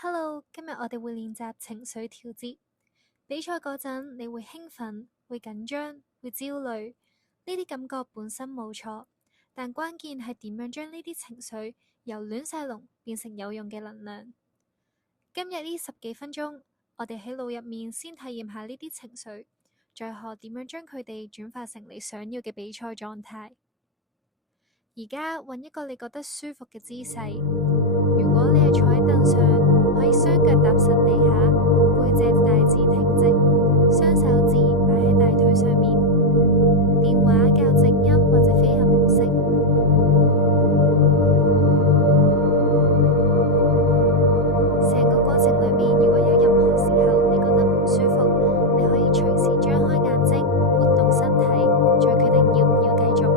Hello，今日我哋會練習情緒調節。比賽嗰陣，你會興奮、會緊張、會焦慮，呢啲感覺本身冇錯，但關鍵係點樣將呢啲情緒由亂晒龍變成有用嘅能量。今日呢10幾分鐘，我哋喺腦入面先體驗下呢啲情緒，再學點樣將佢哋轉化成你想要嘅比賽狀態。而家揾一個你覺得舒服嘅姿勢，如果你係坐喺凳上，可以雙腳踏實地下，背脊大致挺直，雙手指擺喺大腿上面。電話較靜音或者飛行模式。成個過程裏面，如果有任何時候你覺得唔舒服，你可以隨時張開眼睛，活動身體，再決定要唔要繼續。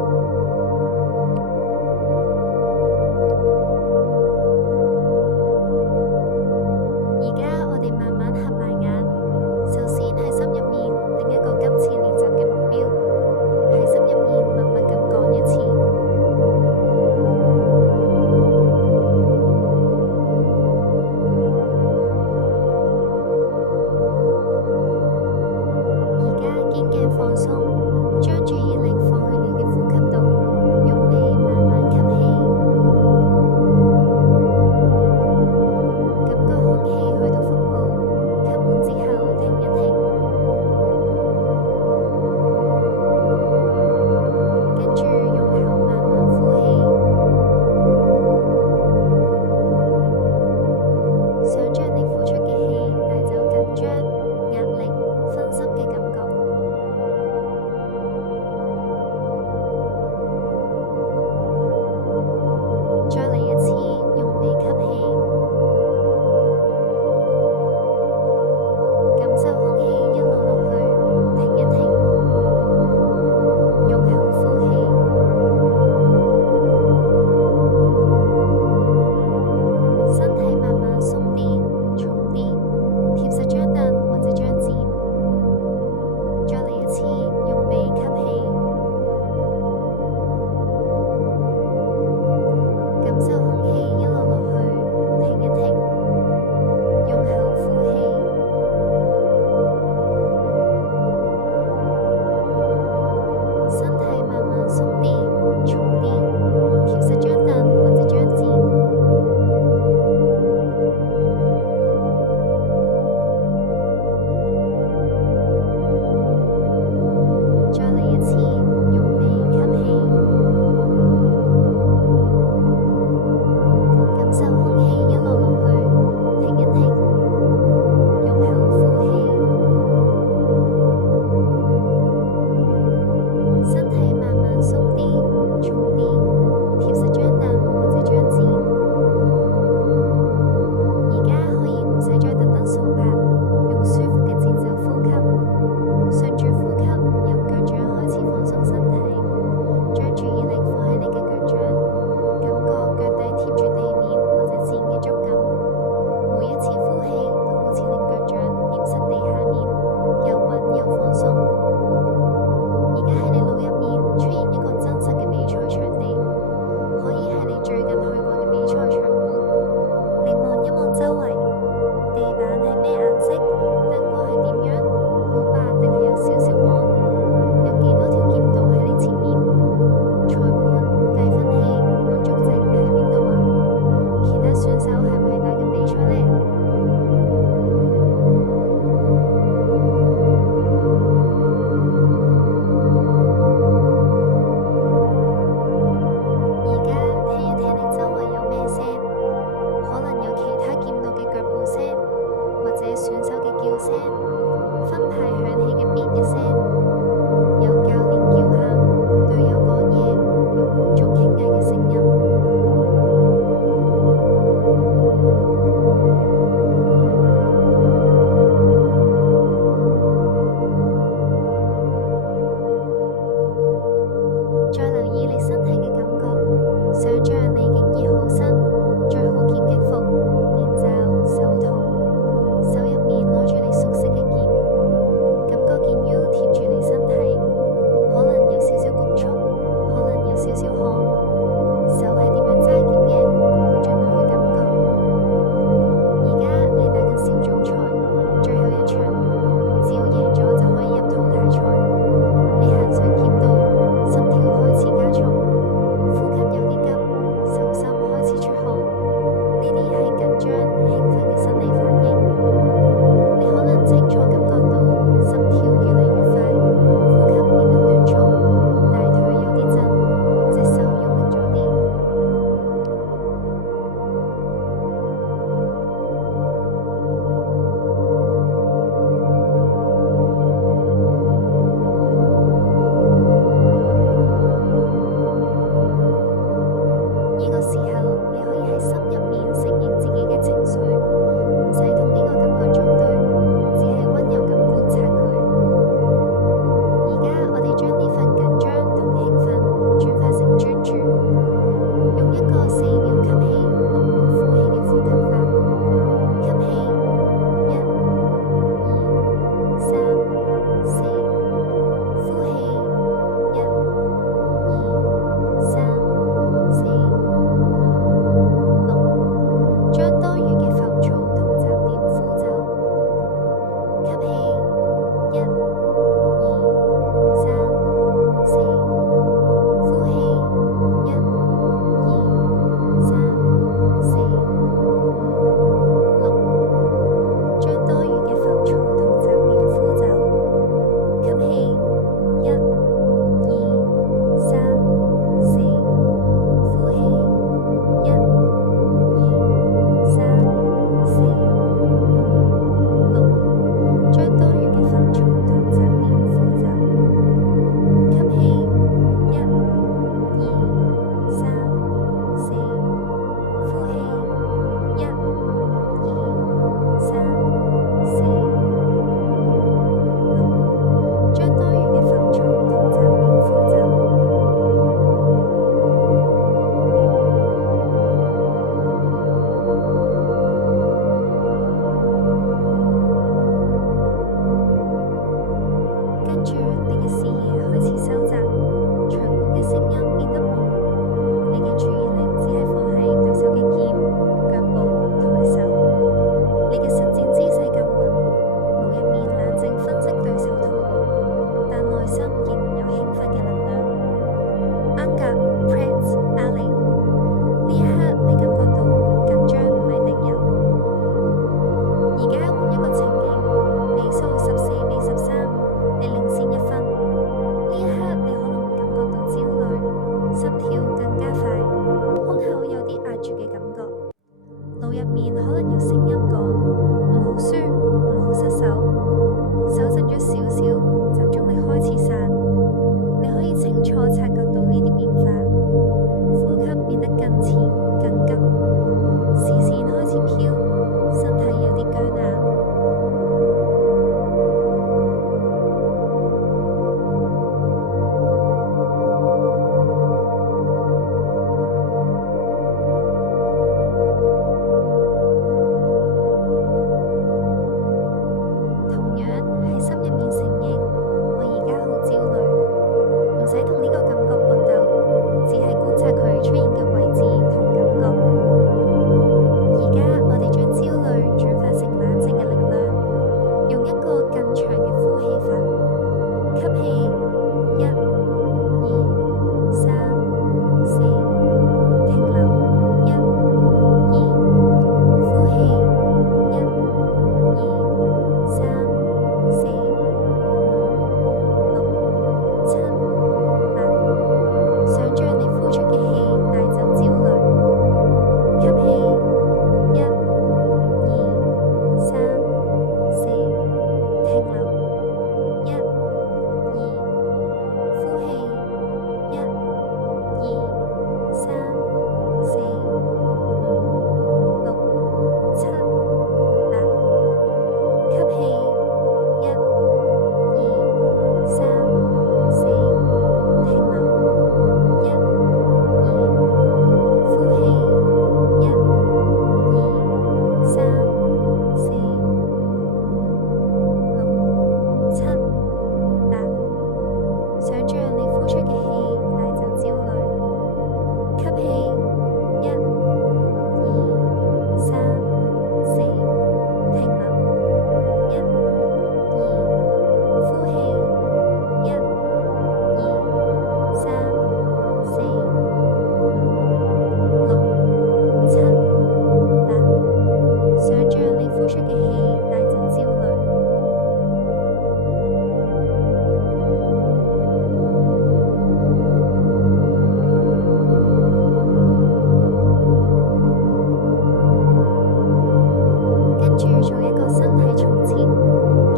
跟住做一個身體重設，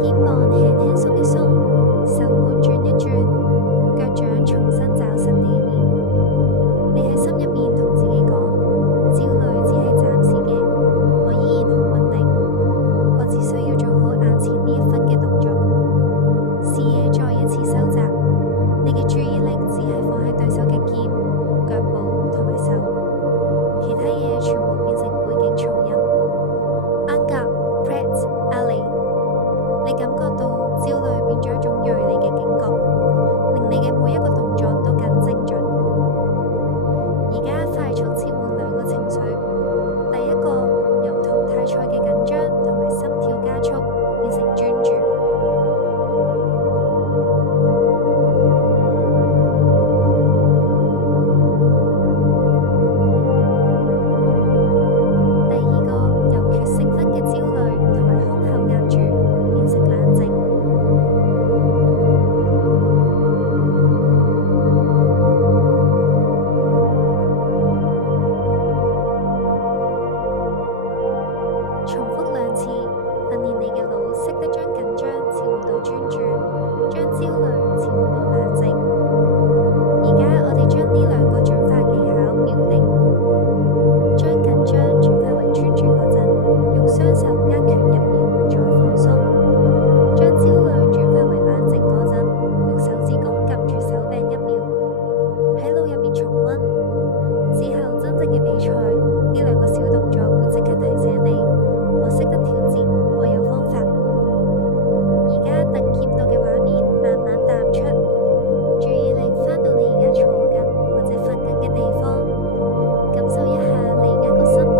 肩膀輕輕鬆一鬆，手腕轉一轉，腳掌重新抓實地面。你喺心入面同自己講，焦慮只係暫時嘅，我依然好穩定，我只需要做好眼前呢一分嘅動作。視野再一次收窄，你嘅注意力只係放喺對手嘅肩、腳部同埋手，其他嘢全部變成背景噪音。Anggap Pret Ali， 你感覺到焦慮變咗一種銳利嘅警覺，令你嘅每一個動作都更精準。而家快速切換兩個情緒，第一個由淘汰賽嘅緊張同埋心跳加速變成專注。第二個由決勝分嘅焦慮同埋胸口壓住變成冷靜。重複兩次，訓練你嘅腦識得將緊張切換到專注，將焦慮切換到冷靜。而家我哋將呢兩個轉化技巧秒定，將緊張轉化為專注嗰陣，用雙手握拳1秒再放鬆；將焦慮轉化為冷靜嗰陣，用手指公撳住手柄1秒。喺腦入面重溫之後，真正嘅比賽，呢兩個小動作會即刻提醒你，我識得調節，我有方法。而家等見到嘅畫面慢慢淡出，注意力返到你而家坐緊或者瞓緊嘅地方，感受一下你而家個身體、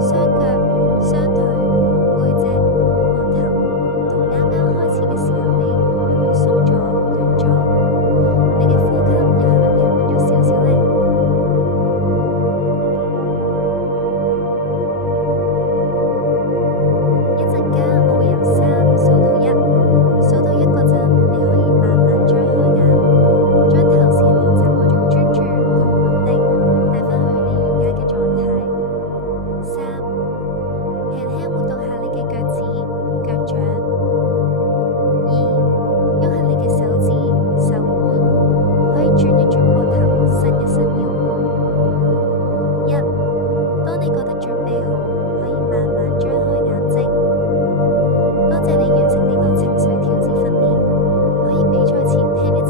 雙腳、雙腿、背脊、膊頭，同啱啱開始嘅時候比，係咪鬆咗、暖咗？你嘅呼吸又係咪平穩咗少少呢？一陣間我會由3數到1，數到1嗰陣，你可以慢慢張開眼，將頭先練習嗰種專注同穩定帶返去你而家嘅狀態。3，輕輕活動下你嘅腳趾、腳掌。2，喐下你嘅手指、手腕，可以轉一轉膊頭，伸一伸腰背。1，當你覺得準備好，可以慢慢張開眼睛。多謝你完成呢個情緒調節訓練，可以比賽前聽一